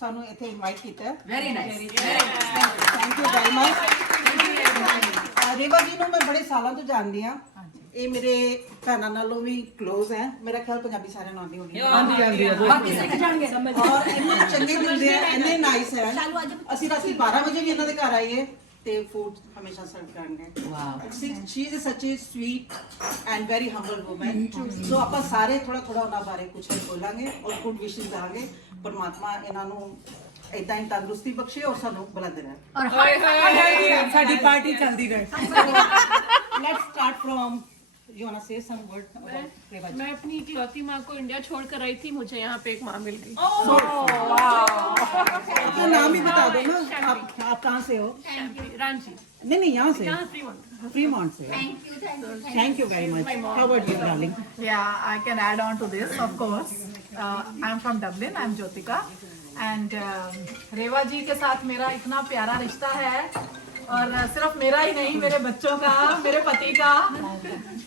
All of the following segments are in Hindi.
ਸਾਨੂੰ ਇੱਥੇ ਇਨਵਾਈਟ ਕੀਤਾ ਹੈ। Very nice thank you very much. Rewa ਜੀ ਨੂੰ ਮੈਂ ਬੜੇ ਸਾਲਾਂ ਤੋਂ ਜਾਣਦੀ ਆ। ਇਹ ਮੇਰੇ ਭੈਣਾਂ ਨਾਲੋਂ ਵੀ ਕਲੋਜ਼ ਹੈ। ਮੇਰਾ ਖਿਆਲ ਪੰਜਾਬੀ ਸਾਰਿਆਂ ਨੂੰ ਆਉਂਦੀ ਹੋਣੀ ਬਾਕੀ ਸਿੱਖ ਜਾਣਗੇ ਔਰ ਇੰਨੇ ਚੰਗੇ ਦਿਲ ਦੇ ਆ, ਇੰਨੇ ਨਾਈਸ ਹੈ। ਅਸੀਂ ਰਾਤੀ 12 ਵਜੇ ਵੀ ਇਹਨਾਂ ਦੇ ਘਰ ਆਈਏ ਤੇ ਫੂਡ ਹਮੇਸ਼ਾ ਸਰਵ ਕਰਨਗੇ। Wow she is such a sweet and very humble woman. So ਆਪਾਂ ਸਾਰੇ ਥੋੜਾ ਥੋੜਾ ਉਹਨਾਂ ਬਾਰੇ ਕੁਝ ਬੋਲਾਂਗੇ ਔਰ ਗੁੱਡ ਵਿਸ਼ੇਸ ਦਾਂਗੇ। ਪਰਮਾਤਮਾ ਇਹਨਾਂ ਨੂੰ ਇਦਾਂ ਹੀ ਤੰਦਰੁਸਤੀ ਬਖਸ਼ੇ ਔਰ ਸਾਨੂੰ ਬੁਲੰਦ ਰਹੇ। ਔਰ ਹਾਏ ਸਾਡੀ ਪਾਰਟੀ ਚੱਲਦੀ ਰਹੇ। Let's start from you want to say some word about रेवा जी। मैं अपनी इकलौती माँ को इंडिया छोड़ कर आई थी, मुझे यहाँ पे एक माँ मिल गई। अपना नाम ही बता दो ना। आप कहाँ से हो? रांची। नहीं यहाँ से यहाँ फ्रीमॉन्ट से। Thank you very much. How about you darling? Yeah, I can add on to this, of course. I'm from Dublin. I'm Jyotika, and रेवा जी के साथ मेरा इतना प्यारा रिश्ता है, और सिर्फ मेरा ही नहीं, मेरे बच्चों का, मेरे पति का।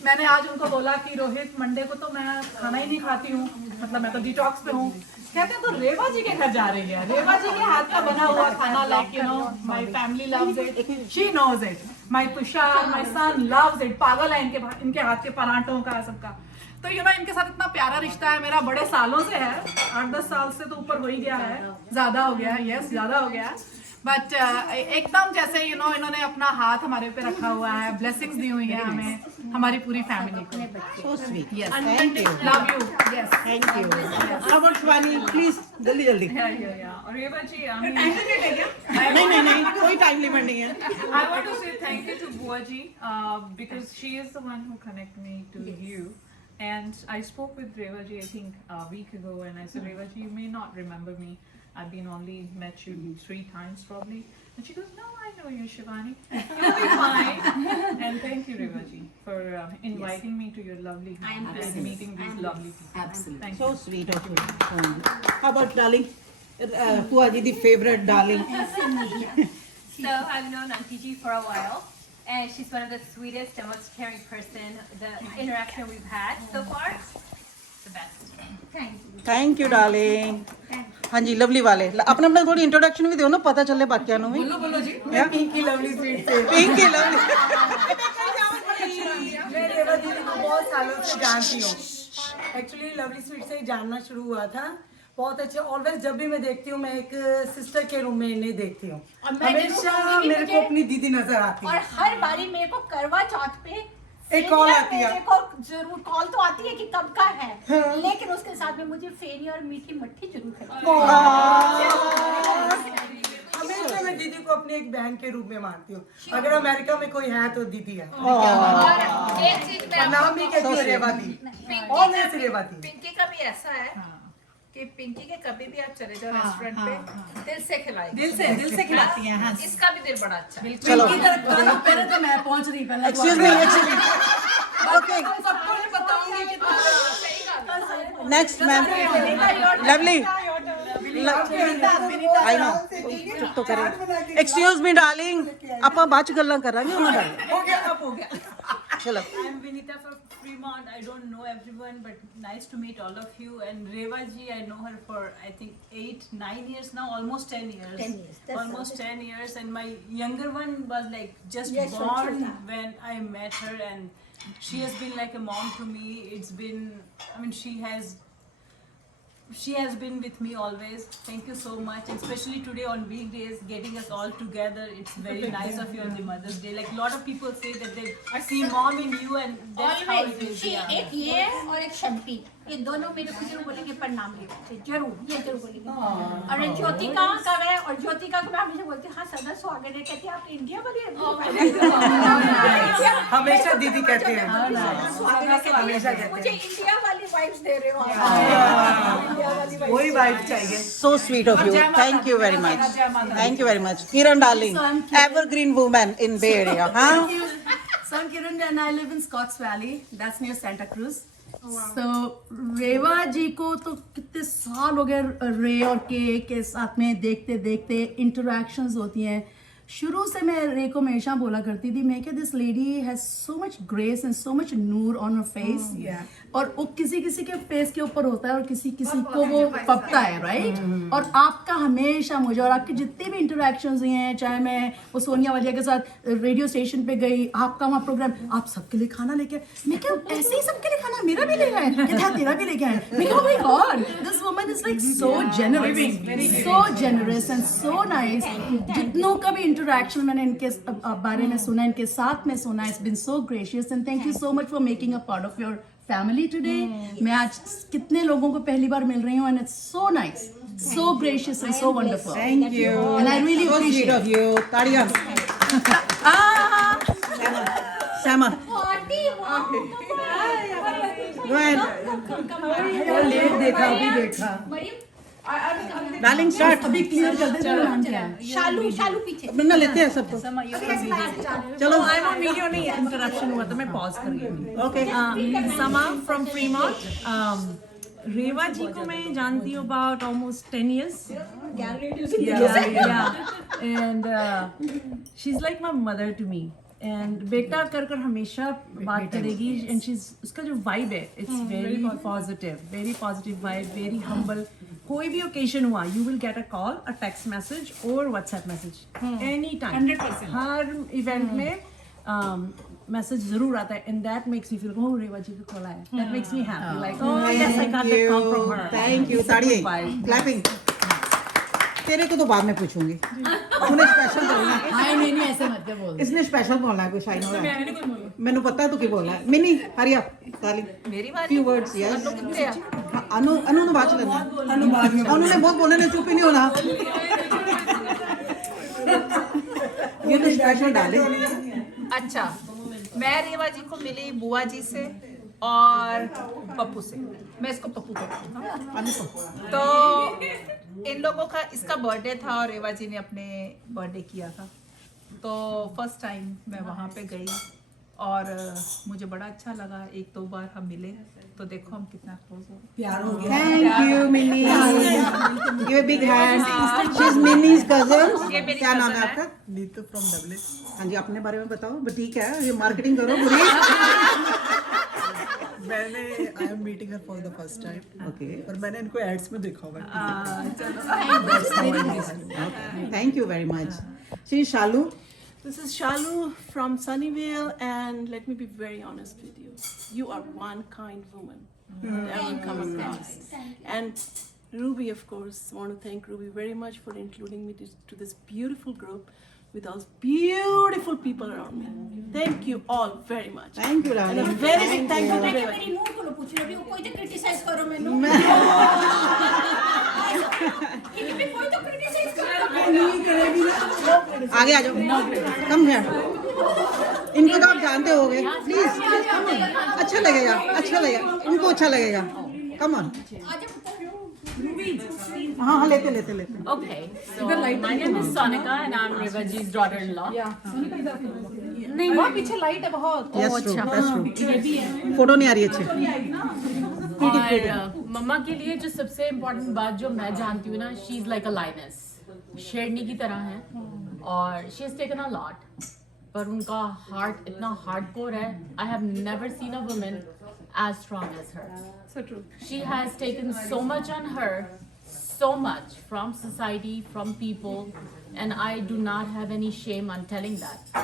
मैंने आज उनको बोला कि रोहित, मंडे को तो मैं खाना ही नहीं खाती हूँ, मतलब मैं तो डिटॉक्स पे हूँ। कहते हैं तो रेवा जी के घर जा रही है, रेवा जी के हाथ का बना हुआ खाना, like you know my family loves it, she knows it, my Tushar, my son loves it, पागल है इनके हाथ के पराठों का, सबका। तो यू नो इनके साथ इतना प्यारा रिश्ता है मेरा, बड़े सालों से है, 8-10 साल से तो ऊपर हो ही गया है, ज्यादा हो गया है, यस ज्यादा हो गया है। बट एकदम जैसे यू नो इन्होंने अपना हाथ हमारे पे रखा हुआ है, ब्लेसिंग्स दी हुई है हमें, हमारी पूरी फैमिली को। So sweet. Yes, Thank you. love you. Yes, Thank you. How about Shivani? Please जल्दी जल्दी। और रेवा जी, नहीं कोई टाइम लिमिट नहीं है। I want to say thank you to Bua ji because she is the one who connected me to you. And I spoke with Reva ji I think a week ago, and I said, Reva ji, you may not remember me. I've been only met you 3 times probably. And she goes, no, I know you, Shivani. You'll be fine. And thank you, Reva ji, for inviting me to your lovely home and meeting these lovely people. Absolutely. Thank So you. sweet of you. How about darling? Pua ji, the favorite darling. So I've known Auntie Ji for a while, and she's one of the sweetest and most caring person. The interaction we've had so far, the best. Thank you darling. हाँ जी लवली वाले अपना अपना थोड़ी इंट्रोडक्शन भी दो ना, पता चले बाकियां नु भी। बोलो जी पिंकी लवली स्वीट से। पिंकी लवली। मैं रेवा दीदी को बहुत सालों से जानती हूँ। एक्चुअली लवली स्वीट से ही जानना शुरू हुआ था। बहुत अच्छे, ऑलवेज जब भी मैं देखती हूँ, मैं एक सिस्टर के रूम में इन्हें देखती हूँ। हमेशा मेरे को अपनी दीदी नजर आती और है। हर बारी मेरे को करवा चौथ पे एक कॉल आती है। मेरे को जरूर कॉल तो आती है कि कब का है, लेकिन उसके साथ में मुझे फेनी और मीठी मट्ठी जरूर खिलाती हमेशा मैं दीदी को अपनी एक बहन के रूप में मानती हूँ। अगर अमेरिका में कोई है तो दीदी है। और एक चीज मैं नाम भी कहती है रेवा दी, ऑलवेज रेवा दी। पिंकी का भी ऐसा है कि पिंकी के कभी भी आप चले जाओ रेस्टोरेंट पे दिल से खिलाएगी, दिल से खिलाती हैं। हाँ इसका भी दिल बड़ा अच्छा है। चलो पहले तो मैं पहुंच रही पहले एक्सक्यूज मी ओके सबको नहीं बताऊंगी कितना next ma'am lovely I know चुप तो करें। एक्सक्यूज मी डार्लिंग ਆਪਾਂ ਬਾਅਦ ਚ ਗੱਲਾਂ ਕਰਾਂਗੇ ਉਹਨਾਂ ਨਾਲ। हो गया अब हो गया चलो I'm Vinita from Fremont. I don't know everyone, but nice to meet all of you. And Reva ji, I know her for I think 8-9 years now, almost 10 years. 10 years, that's Almost 10 years. And my younger one was like just Yes, born Chota. when I met her, and she has been like a mom to me. It's been, I mean, she has been with me always. Thank you so much, and especially today on weekdays, getting us all together. It's very nice of you on the Mother's Day. Like a lot of people say that they see mom in you, and that's how it is. Yeah. एक ये और एक शक्ति, ये दोनों मेरे को जरूर बोलेंगे प्रणाम लिखते, जरूर ये जरूर बोलेंगे। और ज्योतिका का है, और ज्योतिका को मैं हमेशा बोलती हूँ हाँ सदा स्वागत है, कहती है आप इंडिया वाली हमेशा दीदी कहते हैं। हमेशा मुझे इंडिया वाली वाइब्स दे रहे हो आप। वही वाइफ चाहिए। so sweet of you. Thank you very much. Thank you very much. Kiran darling, evergreen woman in Bay Area. Huh? So I'm Kiran and I live in Scotts Valley. That's near Santa Cruz. So रेवा जी को तो कितने साल हो गए रे और के साथ में देखते देखते इंटरेक्शंस होती हैं, शुरू से मैं रे को हमेशा बोला करती थी, मैं कि this lady has so much grace and so much Noor on her face, और वो किसी किसी के फेस के ऊपर होता है और किसी किसी को वो पकता है, राइट? और आपका हमेशा मुझे और आपकी जितनी भी इंटरेक्शंस हुई हैं, चाहे मैं वो सोनिया वालिया के साथ रेडियो स्टेशन पे गई, आपका वहाँ प्रोग्राम, आप सबके लिए खाना लेके, मैं क्या ऐसे ही सबके लिए खाना मेरा भी लेके आए, क्या तेरा भी लेके आए? मैं क्या, oh my God, this woman is like so generous and so nice. जितनों का भी इंटरेक्शन मैंने इनके बारे में सुना, इनके साथ में सुना, it's been so gracious and thank you so much for making a part of your family today. मैं आज कितने लोगों को पहली बार मिल रही हूँ and it's so nice, so gracious and so wonderful. Thank you. And I really So sweet appreciate of you. ताड़ियाँ. Sama. Go ahead. लेट देखा अभी देखा। Darling, start. अभी क्लियर कर दे तेरा नाम क्या है? शालू पीछे अपने ना लेते हैं सबको. चलो. I'm on video नहीं है, इंटरप्शन हुआ तो मैं पॉज कर गई। Okay. Sama from Fremont. रेवा जी को मैं जानती हूँ about almost 10 years. Yeah. And she's like my mother to me. And बेटा कर कर हमेशा बात करेगी, and उसका जो vibe है, it's very positive vibe, very humble. कोई भी occasion हुआ, you will get a call, a text message or WhatsApp message anytime. 100%. Her event में message जरूर आता है, and that makes me feel, oh रेवा जी का call आया. That makes me happy, like oh yes, I got that call from her. Thank you. ताड़ियाँ. Clapping. तेरे को तो बाद में पूछूंगी. तूने स्पेशल बोलना है. हाय नहीं ऐसे मत क्या बोल। इसने स्पेशल बोलना है, कुछ आई नो है. मैंने पता है तू की बोलना है. Mini hurry up. ताली. मेरी बात। Few words, yes. अनु ने बात लेना. अनु ने बहुत बोलने ने चुप ही नहीं होना. ये तो स्पेशल डाले. अच्छा, मैं रेवा जी को मिली बुआ जी से और पप्पू से। मैं इसको पप्पू कहती हूँ। तो इन लोगों का इसका बर्थडे था और रेवा जी ने अपने बर्थडे किया था, तो फर्स्ट टाइम मैं वहाँ पे गई और मुझे बड़ा अच्छा लगा। 1-2 बार हम मिले, तो देखो हम कितना क्लोज हो गए। प्यार हो गया। Thank you, Minnie. Give a big hand. She's Minnie's cousin. क्या नाम है आपका? Neetu from Dublin. हाँ जी, अपने बारे में बताओ. ठीक है, ये मार्केटिंग करो पूरी. मैंने I am meeting her for the first time. Okay. और मैंने इनको एड्स में देखा हुआ है। Thank you very much. She's Shalu. This is Shalu from Sunnyvale, and let me be very honest with you. You are one kind woman that I will come across. And Ruby, of course, want to thank Ruby very much for including me to this beautiful group with all beautiful people around me. Thank you all very much. Thank you, And a darling. very big thank you to मैं Reva. मेरी नूर को पूछ रही हूँ, कोई तो क्रिटिसाइज करो मैंने। इनमें कोई तो क्रिटिसाइज करो। आगे आ जाओ. Come here. इनको तो आप जानते होगे. Please, come on. अच्छा लगेगा. इनको अच्छा लगेगा. Come on. हाँ, लेते. Okay, so my name is Sonika and I'm Reva Ji's daughter-in-law. नहीं वहाँ पीछे लाइट है बहुत। Yes, true. That's true. Photo नहीं आ रही अच्छी. और मम्मा के लिए जो सबसे इम्पोर्टेंट बात जो मैं जानती हूँ ना, she is like a lioness, शेरनी की तरह है और she has taken a lot, पर उनका हार्ट इतना हार्डकोर है. I have never seen a woman as strong as her. So true. She has taken so much on her, so much from society, from people, and I do not have any shame on telling that.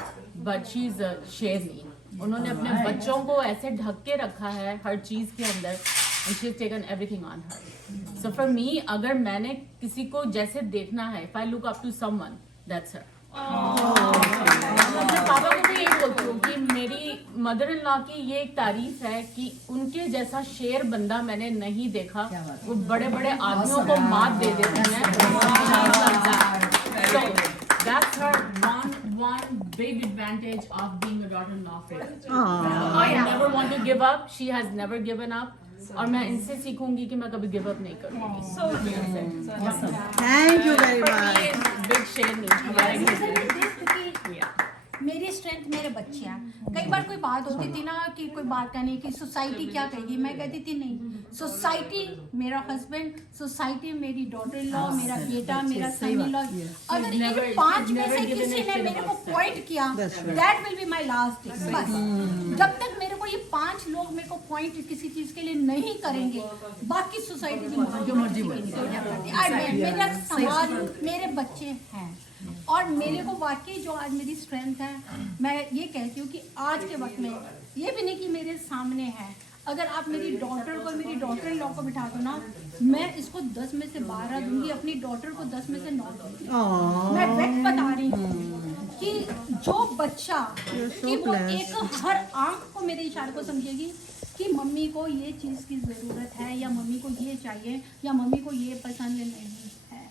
But she's a sherni. उन्होंने अपने बच्चों को ऐसे ढक के रखा है हर चीज के अंदर, and she has taken everything on her. So for me, अगर मैंने किसी को जैसे देखना है, if I look up to someone, that's her. मैं अपने पापा को भी यही बोलती हूँ कि मेरी मदर इन लॉ की ये एक तारीफ है कि उनके जैसा शेर बंदा मैंने नहीं देखा. वो बड़े बड़े आदमियों को मात दे देते हैं. So that's her one big advantage of being a daughter-in-law for her. I never want to give up. She has never given up. और मैं इनसे सीखूंगी कि मैं कभी गिव अप नहीं करूंगी. So Thank you very much. big शेर नहीं. मेरी स्ट्रेंथ मेरे बच्चे हैं। कई बार कोई बात होती थी ना कि कोई बात करने की, सोसाइटी क्या कहेगी, मैं कहती थी नहीं, सोसाइटी मेरा हस्बैंड, सोसाइटी मेरी डॉटर इन लॉ, मेरा बेटा, मेरा सन इन लॉ। अगर इन 5 में से किसी ने मेरे को पॉइंट किया, that will be my last day. बस जब तक मेरे को ये 5 लोग मेरे को पॉइंट किसी चीज के लिए नहीं करेंगे, बाकी सोसाइटी जो मर्जी मेरा समाज, मेरे बच्चे हैं। और मेरे को वाकई जो आज मेरी स्ट्रेंथ है, मैं ये कहती हूँ कि आज के वक्त में ये भी नहीं कि मेरे सामने है, अगर आप मेरी डॉटर को, मेरी डॉटर इन लॉ को बिठा दो ना, मैं इसको 10 में से 12 दूंगी, अपनी डॉटर को 10 में से 9 दूंगी। मैं वक्त बता रही हूँ कि जो बच्चा कि वो एक हर आंख को मेरे इशारे को समझेगी कि मम्मी को ये चीज़ की ज़रूरत है, या मम्मी को ये चाहिए, या मम्मी को ये पसंद नहीं है।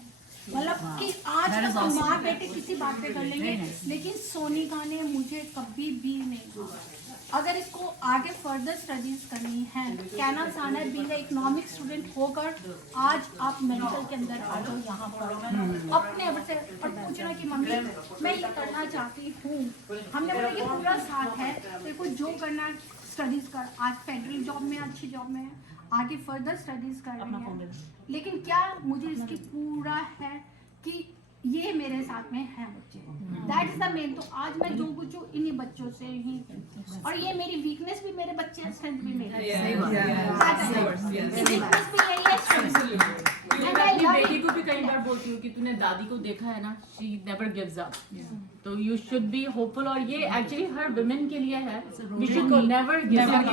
मतलब कि आज तक हम माँ बेटे किसी बात पे कर लेंगे, लेकिन सोनिका ने मुझे कभी भी नहीं कहा। अगर इसको आगे फर्दर स्टडीज करनी है, कहना चाहना है बीइंग इकोनॉमिक स्टूडेंट होकर आज आप मेडिकल के अंदर आ जाओ यहाँ पर अपने अब से और पूछना कि मम्मी मैं ये करना चाहती हूँ। हमने बोला कि पूरा साथ है, तेरे को जो करना स्टडीज कर, आज फेडरल जॉब में, अच्छी जॉब में आगे फर्दर स्टडीज कर रही है। लेकिन क्या मुझे इसकी पूरा है कि ये मेरे साथ में है बच्चे, दैट इज द मेन। तो आज मैं जो कुछ हूँ इन्हीं बच्चों से ही, और ये मेरी वीकनेस भी मेरे बच्चे हैं, स्ट्रेंथ भी मेरी है। वीकनेस भी यही है, strength भी यही है। अपनी बेटी को भी कई बार बोलती हूँ कि तूने दादी को देखा है ना, शी नेवर गिव्स अप, तो यू शुड बी होपफुल। और ये एक्चुअली हर वुमेन के लिए है, we should never give up,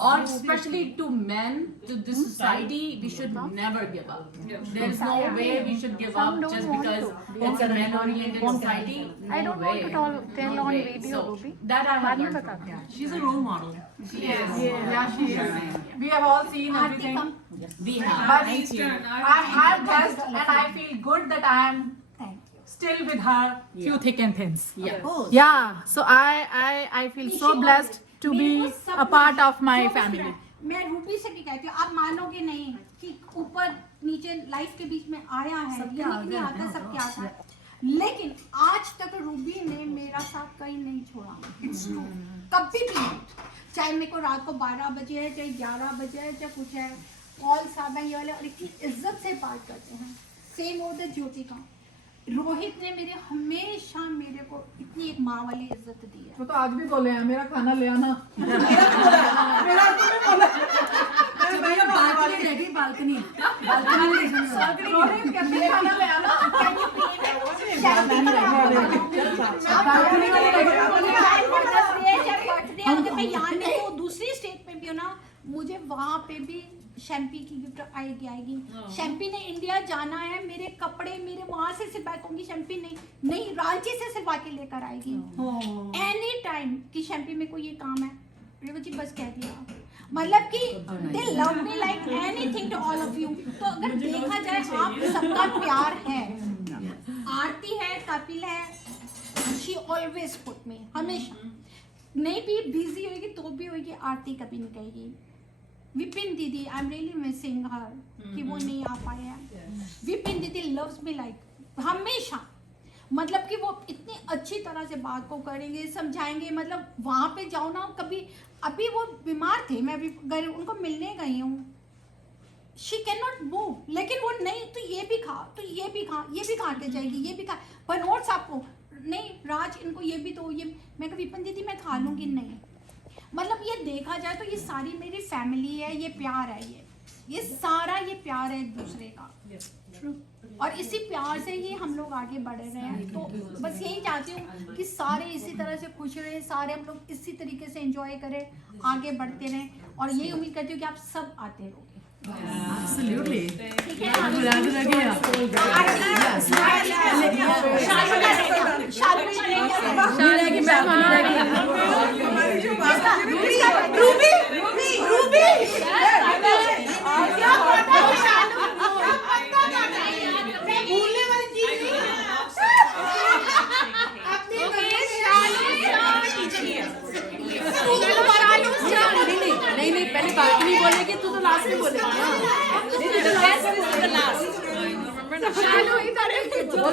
और specially to men, to this society, we should never give up. There is no way we should give up just because it's a men oriented society. I don't want to tell on video, Ruby. That I बाद में हैव बताते हैं। She's a role model. Yeah, she is. We have all seen everything. We have But I have just, and I feel good that I am still with her few thick and thins. Yeah. So I feel so blessed to be a part of my family. मैं रूबी से भी कहती हूँ, आप मानोगे नहीं कि ऊपर नीचे लाइफ के बीच में आया है, ये नहीं आता, सबके आता है, लेकिन आज तक रूबी ने मेरा साथ कहीं नहीं छोड़ा। इट्स ट्रू, कभी भी नहीं। चाहे मेरे को रात को 12 बजे है, चाहे 11 बजे है, चाहे कुछ है, कॉल साहब ये वाले, और इतनी इज्जत से बात करते हैं। सेम होता है ज्योतिका, रोहित ने मेरे हमेशा मेरे को इतनी एक माँ वाली इज्जत दी है। वो तो आज भी बोले हैं मेरा खाना ले आना। बालकनी रोहित कहते हैं खाना ले आना। अगर मैं यहाँ नहीं हूँ, दूसरी स्टेट में भी हो ना, मुझे वहाँ पे भी शैम्पी की गिफ्ट आएगी। शैम्पी ने इंडिया जाना है, मेरे कपड़े मेरे वहाँ से सिलवा होंगी, शैम्पी नहीं रांची से सिलवा के लेकर आएगी एनी टाइम कि शैम्पी में कोई ये काम है। रेवा जी बस कह दिया, मतलब कि they love me like anything to all of you. तो अगर देखा जाए आप सबका प्यार है, आरती है, कपिल है, शी ऑलवेज पुट मी, हमेशा नहीं भी बिजी होगी तो भी होगी, आरती कभी नहीं कहेगी। विपिन दीदी, आई एम रियली मिसिंग हर कि वो नहीं आ पाए हैं। विपिन दीदी लव्स मी लाइक हमेशा, मतलब कि वो इतनी अच्छी तरह से बात को करेंगे, समझाएंगे। मतलब वहाँ पे जाओ ना, कभी अभी वो बीमार थे, मैं अभी गए उनको मिलने गई हूँ, शी कैन नॉट मूव, लेकिन वो नहीं तो ये भी खा, तो ये भी खा, ये भी खा के जाएगी, ये भी खा। पर नोट्स आपको नहीं, राज इनको ये भी तो, ये मैं कभी विपिन दीदी मैं खा लूँगी, नहीं। मतलब ये देखा जाए तो ये सारी मेरी फैमिली है, ये प्यार है, ये सारा ये प्यार है एक दूसरे का, और इसी प्यार से ही हम लोग आगे बढ़ रहे हैं। तो बस यही चाहती हूँ कि सारे इसी तरह से खुश रहे, सारे हम लोग इसी तरीके से एंजॉय करें, आगे बढ़ते रहें, और यही उम्मीद करती हूँ कि आप सब आते रहोगे। Absolutely. ठीक है, नहीं पहले बालकनी बोलेगी, तू तो लास्ट में बोलेगी।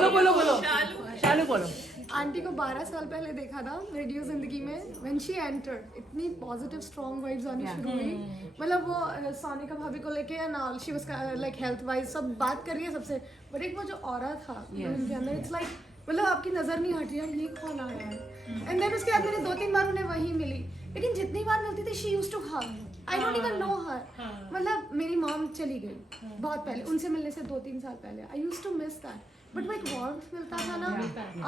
बोलो शालू बोलो। आंटी को 12 साल पहले देखा था रेडियो जिंदगी में. व्हेन शी एंटर्ड इतनी पॉजिटिव स्ट्रॉन्ग वाइब्स आनी शुरू हुई. मतलब वो सोनिका भाभी को लेके and all she was like health wise सब बात कर रही है सबसे, बट एक वो जो ऑरा था उनके अंदर, इट्स लाइक मतलब आपकी नज़र नहीं हट रही है ये कौन आया है. एंड देन उसके बाद मैंने 2-3 बार उन्हें वहीं मिली, लेकिन जितनी बार मिलती थी she used to hug. I don't even know her. मतलब मेरी मॉम चली गई बहुत पहले, उनसे मिलने से 2-3 साल पहले. I used to miss that. But वो एक वार्मथ मिलता था ना.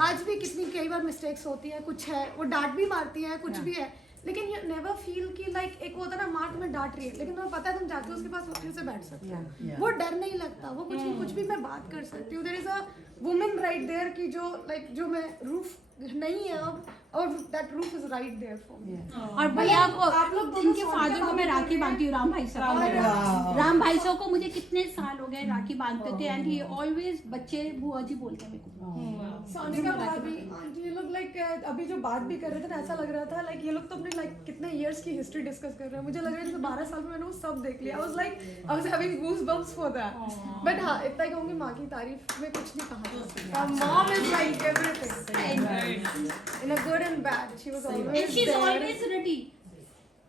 आज भी कितनी कई बार मिस्टेक्स होती हैं, कुछ है वो डांट भी मारती है, कुछ भी है, लेकिन यू नेवर फील कि लाइक एक वो होता है ना माँ तुम्हें डांट रही है, लेकिन तुम्हें पता है तुम जाके उसके पास उठने से बैठ सकते हो. वो डर नहीं लगता, वो कुछ भी मैं बात कर सकती हूँ. There is a woman right there की जो लाइक जो मैं रूफ नहीं है अब, और that roof is right there for me. और भैया को आप लोग इनके फादर को मैं राखी बांधती हूँ, राम भाई साहब. राम भाई साहब को मुझे कितने साल हो गए राखी बांधते थे, एंड ही ऑलवेज बच्चे बुआ जी बोलते हैं मेरे को. सोनिका भाभी आंटी ये लोग लाइक अभी जो बात भी कर रहे थे ना, ऐसा लग रहा था लाइक ये लोग तो अपने लाइक कितने इयर्स की हिस्ट्री डिस्कस कर रहे हैं. मुझे लग रहा है जैसे 12 साल में मैंने वो सब देख लिया. I was like I was having goose bumps for that. But हाँ इतना ही कहूँगी माँ की तारीफ में कुछ नहीं कहा. Mom is like everything in a good and bad. She was And she's always ready.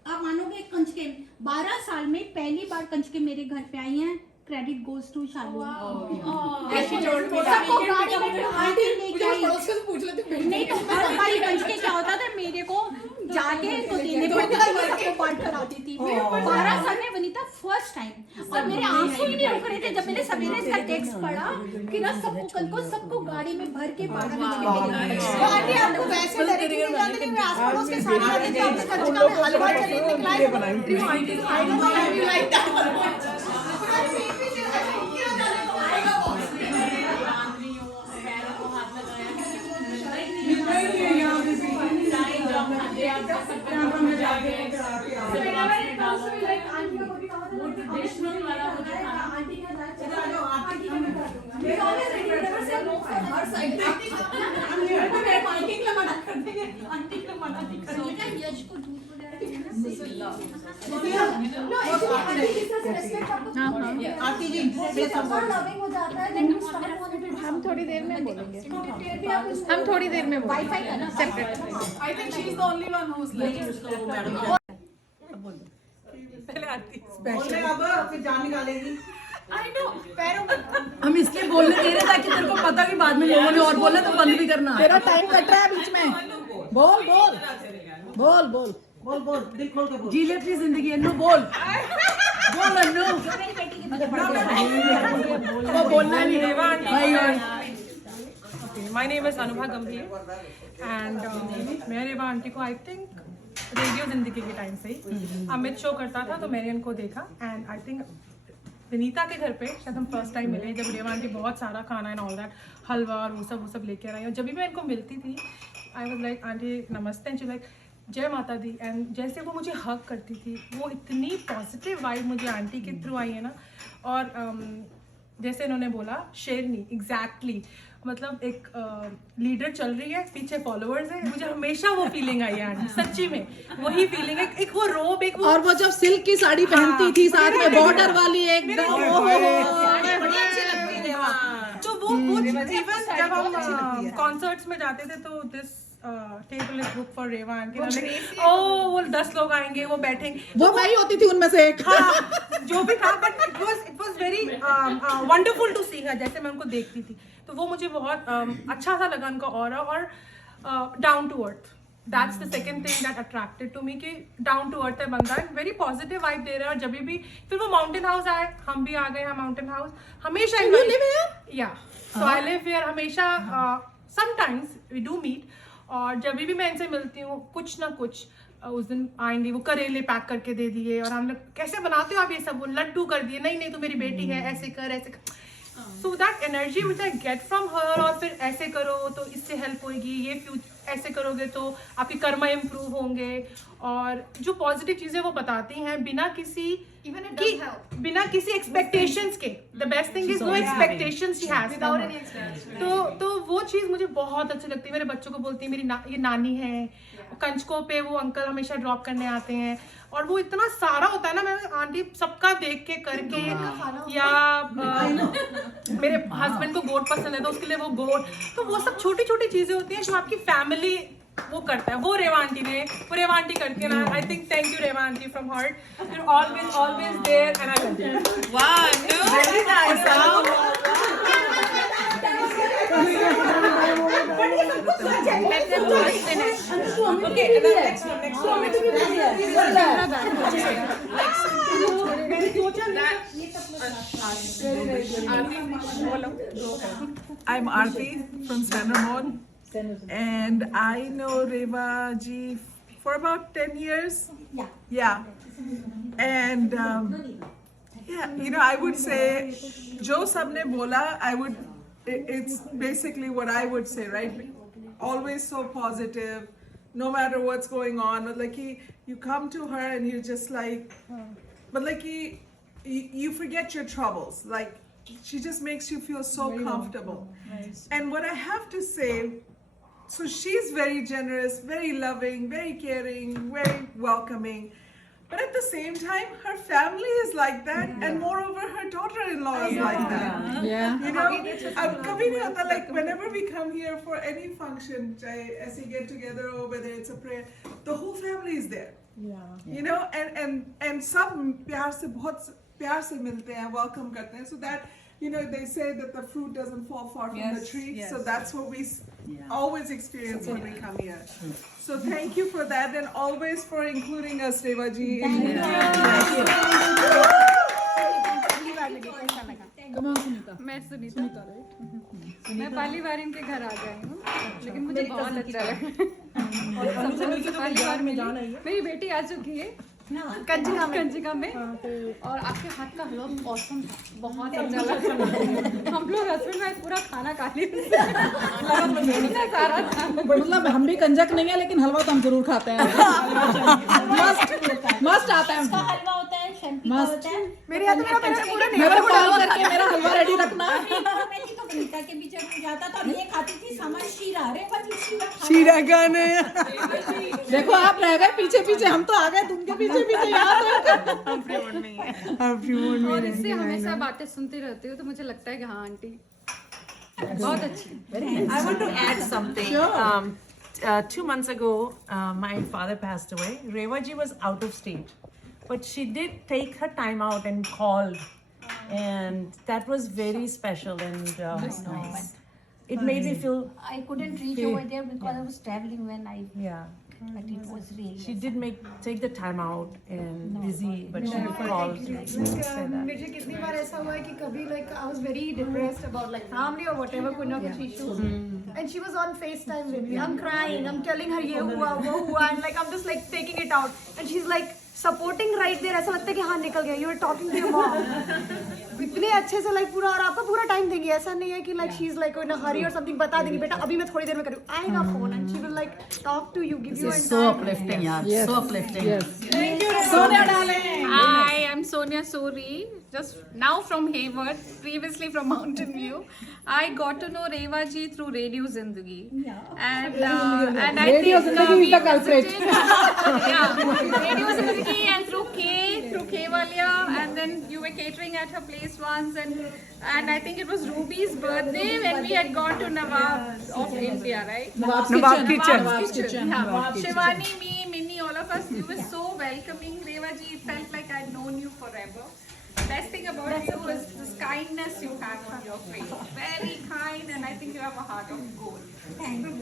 आप मानोगे कंचके 12 साल में पहली बार कंचके मेरे घर पे आई हैं. क्रेडिट गोज टू शालू. सबको गाड़ी में बिठाती लेके आई. नहीं तो हमारी कंचके क्या होता था, मेरे को जाके तो देने पड़ते थे, सबको बांट कर आती थी. 12 साल में वनीता फर्स्ट टाइम, और मेरे आंसू ही नहीं रुक रहे थे जब मैंने सवेरे इसका टेक्स्ट पढ़ा कि ना सबको कल को सबको गाड़ी में भर के 12 आंटी आपको वैसे डायरेक्टली नहीं जानते कि मैं आस पड़ोस के साथ आती थी. आपके कंचका में हलवा चली निकला आंटी आई लाइक दैट. यश को दूध आंटी जी हम थोड़ी देर में बोलेंगे. हम थोड़ी देर में वाईफाई का ना separate. I think she is the only one who is like. पहले आती बोलने अब फिर जान निकालेगी. आई नो पैरों में हम इसलिए बोलने दे रहे ताकि तेरे को पता कि बाद में लोगों ने और बोला तो बंद भी करना. तेरा टाइम कट रहा है बीच में. बोल बोल बोल बोल बोल बोल दिल खोल के बोल. जी ले अपनी जिंदगी. अन्नू बोल बोल अन्नू. वो बोलना नहीं. My name is Anubha Gambhir and मैं रेवा आंटी को आई थिंक रेडियो जिंदगी के टाइम से ही अमित शो करता था तो मैंने इनको देखा. एंड आई थिंक विनीता के घर पे शायद हम फर्स्ट टाइम मिले जब रेवा आंटी बहुत सारा खाना एंड ऑल दैट हलवा और वो सब लेके आई. और जब भी मैं इनको मिलती थी आई वाज लाइक आंटी नमस्ते. एंड शी लाइक जय माता दी. एंड जैसे वो मुझे हग करती थी, वो इतनी पॉजिटिव वाइब मुझे आंटी के थ्रू आई है ना. और जैसे इन्होंने बोला शेरनी एग्जैक्टली मतलब एक लीडर चल रही है, पीछे फॉलोअर्स है. मुझे हमेशा वो फीलिंग आई है आंटी, सच्ची में वही फीलिंग है. एक वो रोब, एक वो और वो जब सिल्क की साड़ी पहनती थी साथ में बॉर्डर वाली एकदम बड़ी अच्छी लगती है. तो वो इवन जब हम कॉन्सर्ट्स में जाते थे तो this table is book for Reva aunty. वो 10 लोग आएंगे, वो बैठेंगे. वो मैं ही होती थी उनमें से एक. हाँ, जो भी था, but it was very wonderful to see her. जैसे मैं उनको देखती थी तो वो मुझे बहुत अच्छा सा लगा उनका ऑरा. और down to earth, that's the second thing that attracted to me कि डाउन टू अर्थ है बंदा, वेरी पॉजिटिव वाइब दे रहा है. और जब भी फिर वो माउंटेन हाउस आए, हम भी आ गए हैं माउंटेन हाउस. हमेशा या सो आई लिव हियर. हमेशा समटाइम्स वी डू मीट. और जब भी मैं इनसे मिलती हूँ कुछ ना कुछ उस दिन आएंगे, वो करेले पैक करके दे दिए. और हम लोग कैसे बनाते हो आप ये सब, वो लड्डू कर दिए. नहीं नहीं, तो मेरी बेटी है, ऐसे कर ऐसे कर. So that energy which I get from her. और फिर ऐसे करो तो इससे हेल्प होगी, ये ऐसे करोगे तो आपके कर्म इम्प्रूव होंगे. और जो पॉजिटिव चीज़ें वो बताती हैं बिना किसी एक्सपेक्टेशंस के. The best thing is no expectations she has. तो वो चीज़ मुझे बहुत अच्छी लगती है. मेरे बच्चों को बोलती है मेरी ये नानी है. कंचकों पे वो अंकल हमेशा ड्रॉप करने आते हैं. और वो इतना सारा होता है ना, मैं आंटी सबका देख के करके, या मेरे हस्बैंड को गोट पसंद है तो उसके लिए वो गोट, तो वो सब छोटी छोटी चीजें होती हैं जो आपकी फैमिली वो करता है, वो रेवा आंटी करके ना, I think thank you Reva aunty from heart, you always there and I love you. वाह, very nice. I'm Aarti from Sanamon, and I know Reva ji for about 10 years. Yeah. And yeah, you know, I would say, Jo sabne bola, it's basically what I would say, right? Always so positive, no matter what's going on. Like you come to her and you're just like, but like you forget your troubles. Like she just makes you feel so comfortable. Nice. And what I have to say, so she's very generous, very loving, very caring, very welcoming. But at the same time, her family is like that, and moreover, her daughter-in-law is like that. Yeah. You know, kabhi nahi hota, like whenever we come here for any function, as we get together or whether it's a prayer, the whole family is there. Yeah. You know, and sab प्यार से बहुत प्यार से मिलते हैं, welcome करते हैं, so that, you know, they say that the fruit doesn't fall far from the tree. So that's what we always experience when we come here. So thank you for that, and always for including us, Reva ji. मैं सुनीता, मैं पहली बार इनके घर आ गई हूँ, लेकिन मुझे बहुत अच्छा लगा। पहली बार मेरी बेटी आ चुकी है कंजिका में, और आपके हाथ का हलवा ऑसम था, बहुत अच्छा लगा। हम लोग हस्बैंड वाइफ पूरा खाना खा लिए, मतलब हम भी कंजक नहीं है, लेकिन हलवा तो हम जरूर खाते हैं। मस्त आता है। हलवा होता है, शैम्पी का होता है। मेरे हाथ में मेरे को कॉल करके मेरा हलवा रेडी रखना। मैं तो वनिता के बीच में जाता था, ये खाती थी समझ शीरा, रे बस शीरा गाने। देखो आप रह गए पीछे पीछे, हम तो आ गए तुमके पीछे पीछे। याद और इससे हमेशा बातें सुनते रहते हो, तो मुझे लगता है कि हाँ आंटी बहुत अच्छी। I want to add something. Sure. 2 months ago, my father passed away. Reva ji was out of state, but she did take her time out and called, and that was very special and nice. It made me feel. I couldn't reach over there because I was traveling when I. Yeah. But it was really. She did take the time out and busy, but she would call to say that. मुझे कितनी बार ऐसा हुआ है कि कभी like I was very depressed about like family or whatever, कोई ना कुछ issues, and she was on FaceTime with me. I'm crying, I'm telling her ये हुआ वो हुआ, and like I'm just like taking it out, and she's like supporting right there. ऐसा लगता है कि हाँ निकल गया, you are talking to your mom. इतने अच्छे से like पूरा, और आपका पूरा टाइम देंगे, ऐसा नहीं है कि like she's like in a hurry or something, बता देंगी बेटा अभी मैं थोड़ी देर में करूँ, आएगा phone and she will like talk to you, give you so uplifting, yeah. So uplifting. Yes. Thank you, Sonia darling. Hi, I'm Sonia Suri, just now from Hayward, previously from Mountain View. I got to know Reva ji through Radio Zindagi. And I Radio think Zindagi is the we culprit. visited, Radio Zindagi, and through K Walia, and then you were catering at her place once, and I think it was Ruby's birthday when we had gone to Nawab of India, right? Nawab's Kitchen. Yeah. Shivani, me, Minnie, all of us, you were so welcoming. Reva ji, it felt like I'd known you forever. Best thing about you is this kindness you have on your face. Very kind, and I think you have a heart of gold. Thank you.